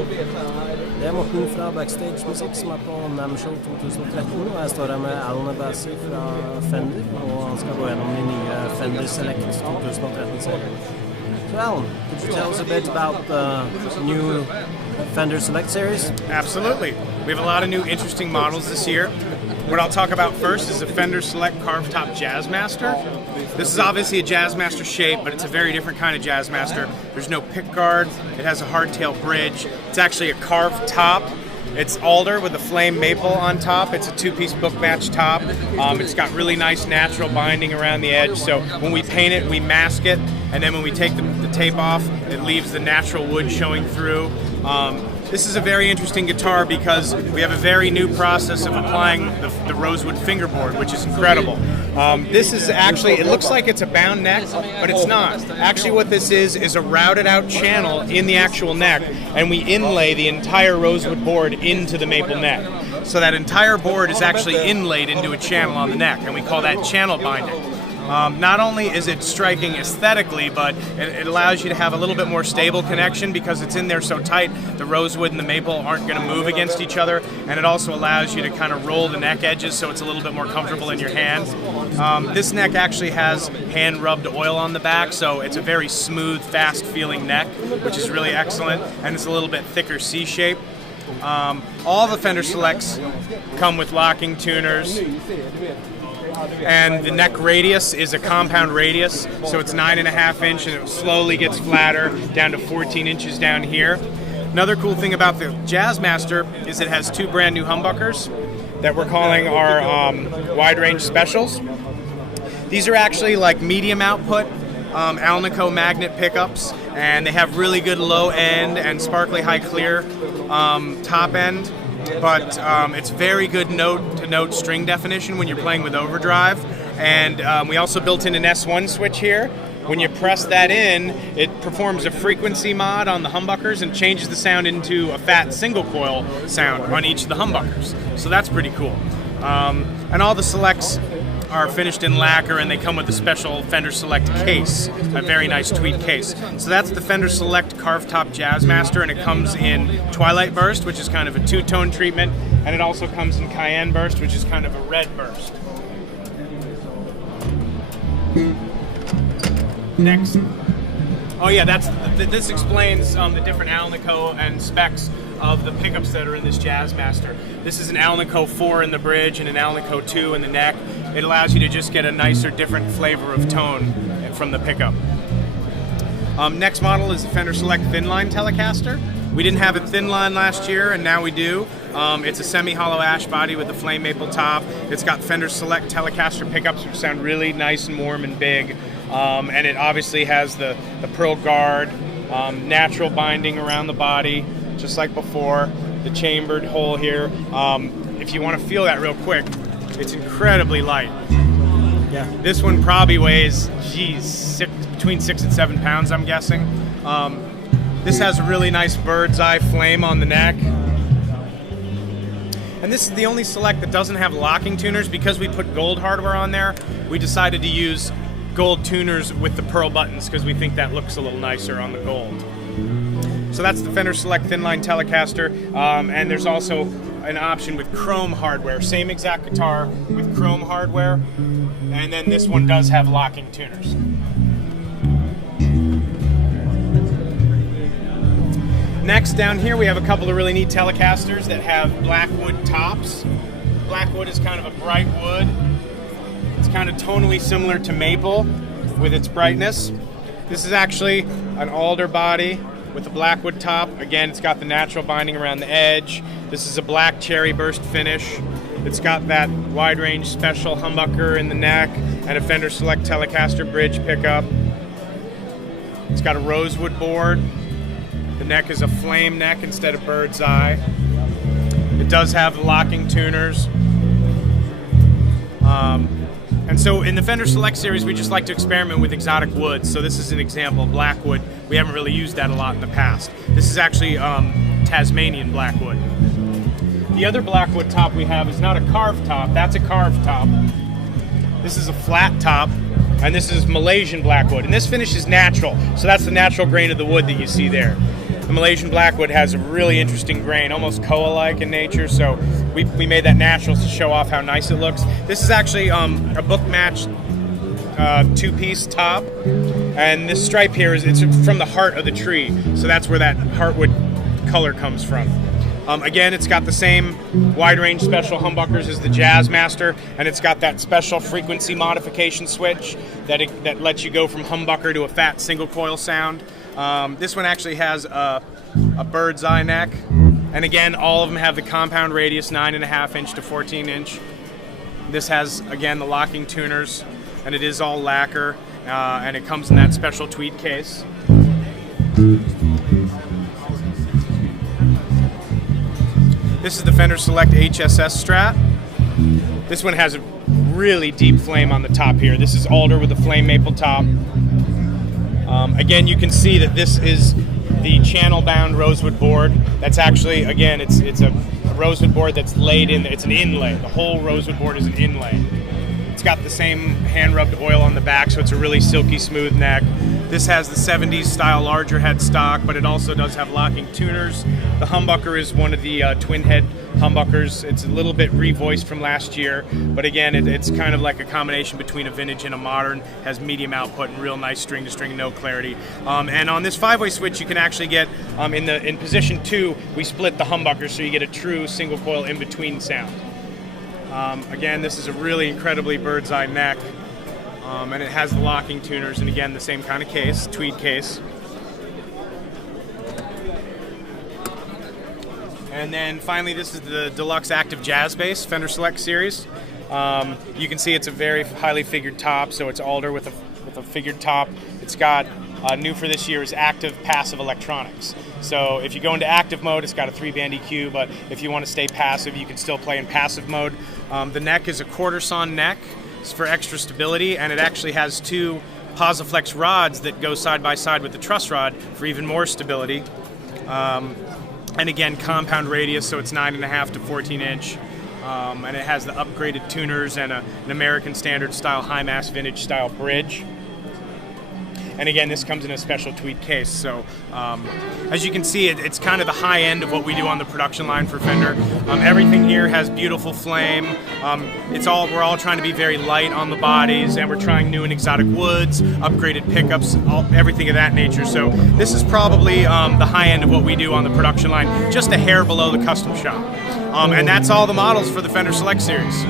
Det er Morten fra Backstage Musikk som er på Namm Show 2013, og jeg står her med Alan Bassi fra Fender, og han skal gå gjennom de nye Fender Select 2013-serien. So Alan, could you tell us a bit about the new Fender Select series? Absolutely. We have a lot of new interesting models this year. What I'll talk about first is the Fender Select Carved Top Jazzmaster. This is obviously a Jazzmaster shape, but it's a very different kind of Jazzmaster. There's no pickguard, it has a hardtail bridge. It's actually a carved top. It's alder with a flame maple on top. It's a two-piece book match top. It's got really nice natural binding around the edge, so when we paint it, we mask it, and then when we take the tape off, it leaves the natural wood showing through. This is a very interesting guitar because we have a very new process of applying the rosewood fingerboard, which is incredible. This is actually, it looks like it's a bound neck, but it's not. Actually what this is a routed out channel in the actual neck, and we inlay the entire rosewood board into the maple neck. So that entire board is actually inlaid into a channel on the neck, and we call that channel binding. Not only is it striking aesthetically, but it allows you to have a little bit more stable connection because it's in there so tight, the rosewood and the maple aren't going to move against each other, and it also allows you to kind of roll the neck edges so it's a little bit more comfortable in your hand. This neck actually has hand-rubbed oil on the back, so it's a very smooth, fast-feeling neck, which is really excellent, and it's a little bit thicker C-shape. All the Fender Selects come with locking tuners, and the neck radius is a compound radius, so it's 9.5 inch, and it slowly gets flatter down to 14 inches down here. Another cool thing about the Jazzmaster is it has two brand new humbuckers that we're calling our wide range specials. These are actually like medium output Alnico magnet pickups, and they have really good low end and sparkly high clear top end. But it's very good note-to-note string definition when you're playing with overdrive. And we also built in an S1 switch here. When you press that in, it performs a frequency mod on the humbuckers and changes the sound into a fat single coil sound on each of the humbuckers. So that's pretty cool. And all the Selects are finished in lacquer, and they come with a special Fender Select case, a very nice tweed case. So that's the Fender Select Carved Top Jazzmaster, and it comes in Twilight Burst, which is kind of a two-tone treatment, and it also comes in Cayenne Burst, which is kind of a red burst. Next. Oh yeah, this explains the different Alnico and specs of the pickups that are in this Jazzmaster. This is an Alnico 4 in the bridge and an Alnico 2 in the neck. It allows you to just get a nicer, different flavor of tone from the pickup. Next model is the Fender Select Thinline Telecaster. We didn't have a thin line last year, and now we do. It's a semi-hollow ash body with a flame maple top. It's got Fender Select Telecaster pickups, which sound really nice and warm and big. And it obviously has the pearl guard, natural binding around the body, just like before, the chambered hole here. If you want to feel that real quick, it's incredibly light. Yeah. This one probably weighs, between 6 and 7 pounds, I'm guessing. This has a really nice bird's eye flame on the neck. And this is the only Select that doesn't have locking tuners. Because we put gold hardware on there, we decided to use gold tuners with the pearl buttons because we think that looks a little nicer on the gold. So that's the Fender Select Thinline Telecaster, and there's also an option with chrome hardware. Same exact guitar with chrome hardware, and then this one does have locking tuners. Next, down here we have a couple of really neat Telecasters that have black wood tops. Black wood is kind of a bright wood. It's kind of tonally similar to maple with its brightness. This is actually an alder body with a black wood top. Again, it's got the natural binding around the edge. This is a black cherry burst finish. It's got that wide range special humbucker in the neck and a Fender Select Telecaster bridge pickup. It's got a rosewood board. The neck is a flame neck instead of bird's eye. It does have locking tuners. And so in the Fender Select series, we just like to experiment with exotic woods. So this is an example of blackwood. We haven't really used that a lot in the past. This is actually Tasmanian blackwood. The other blackwood top we have is not a carved top. That's a carved top. This is a flat top, and this is Malaysian blackwood. And this finish is natural, so that's the natural grain of the wood that you see there. The Malaysian Blackwood has a really interesting grain, almost koa-like in nature, so we made that natural to show off how nice it looks. This is actually a book-matched two-piece top, and this stripe here it's from the heart of the tree, so that's where that heartwood color comes from. Again, it's got the same wide-range special humbuckers as the Jazzmaster, and it's got that special frequency modification switch that lets you go from humbucker to a fat single-coil sound. This one actually has a bird's eye neck, and again, all of them have the compound radius 9.5 inch to 14 inch. This has, again, the locking tuners, and it is all lacquer, and it comes in that special tweed case. This is the Fender Select HSS Strat. This one has a really deep flame on the top here. This is alder with a flame maple top. Again, you can see that this is the channel-bound rosewood board. That's actually, again, it's a rosewood board that's laid in. It's an inlay. The whole rosewood board is an inlay. It's got the same hand-rubbed oil on the back, so it's a really silky smooth neck. This has the 70s style larger headstock, but it also does have locking tuners. The humbucker is one of the twin head humbuckers. It's a little bit revoiced from last year, but again, it's kind of like a combination between a vintage and a modern. Has medium output and real nice string to string, no clarity. And on this 5-way switch, you can actually get in position 2, we split the humbucker, so you get a true single coil in between sound. Again, this is a really incredibly bird's eye neck, and it has the locking tuners, and again, the same kind of case, tweed case. And then finally, this is the Deluxe Active Jazz Bass Fender Select series. You can see it's a very highly figured top, so it's alder with a figured top. It's got, new for this year, is active passive electronics. So if you go into active mode, it's got a 3-band EQ, but if you want to stay passive, you can still play in passive mode. The neck is a quarter-sawn neck. It's for extra stability, and it actually has 2 Posiflex rods that go side by side with the truss rod for even more stability. And again, compound radius, so it's 9.5 to 14 inch. And it has the upgraded tuners and an American Standard style high mass vintage style bridge. And again, this comes in a special tweed case. So as you can see, it's kind of the high end of what we do on the production line for Fender. Everything here has beautiful flame. We're all trying to be very light on the bodies, and we're trying new and exotic woods, upgraded pickups, everything of that nature. So this is probably the high end of what we do on the production line, just a hair below the custom shop. And that's all the models for the Fender Select series.